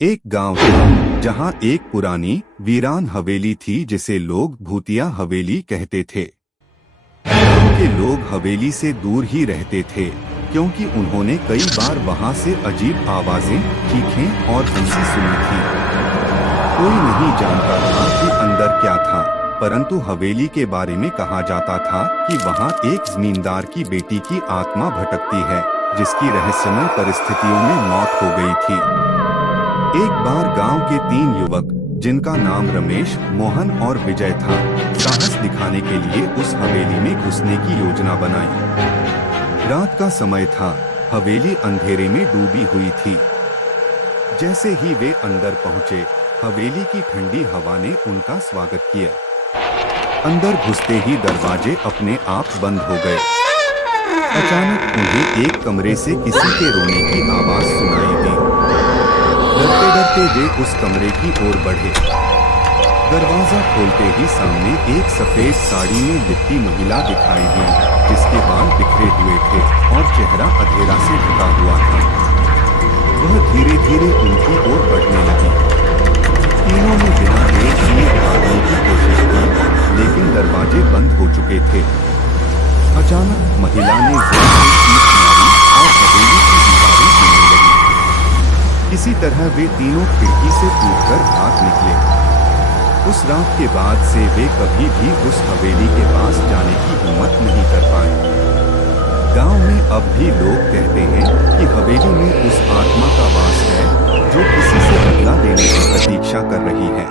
एक गांव था जहां एक पुरानी वीरान हवेली थी जिसे लोग भूतिया हवेली कहते थे। गांव के लोग हवेली से दूर ही रहते थे क्योंकि उन्होंने कई बार वहां से अजीब आवाजें, चीखें और हंसी सुनी थी। कोई नहीं जानता था कि अंदर क्या था, परंतु हवेली के बारे में कहा जाता था कि वहां एक जमींदार की बेटी की आत्मा भटकती है जिसकी रहस्यमय परिस्थितियों में मौत हो गई थी। एक बार गांव के 3 युवक, जिनका नाम रमेश, मोहन और विजय था, साहस दिखाने के लिए उस हवेली में घुसने की योजना बनाई। रात का समय था, हवेली अंधेरे में डूबी हुई थी। जैसे ही वे अंदर पहुंचे, हवेली की ठंडी हवा ने उनका स्वागत किया। अंदर घुसते ही दरवाजे अपने आप बंद हो गए। अचानक उन्हें एक कमरे से किसी के रोने की आवाज सुनाई दी। डरते डरते वे उस कमरे की ओर बढ़े। दरवाजा खोलते ही सामने एक सफेद साड़ी में लिपटी महिला दिखाई दी, जिसके बाल बिखरे हुए थे और चेहरा अंधेरा से ढका हुआ था। वह धीरे धीरे उनकी ओर बढ़ने लगी। तीनों ने बिना देर किए भागने की कोशिश की, लेकिन दरवाजे बंद हो चुके थे। अचानक महिला ने जोर से चीख मारी और हवेली की दीवारें गिरने लगी। किसी तरह वे तीनों खिड़की से कूदकर भाग निकले। उस रात के बाद से वे कभी भी उस हवेली के पास जाने की हिम्मत नहीं कर पाए। गांव में अब भी लोग कहते हैं कि हवेली में उस आत्मा का वास है जो किसी से बदला लेने की प्रतीक्षा कर रही है।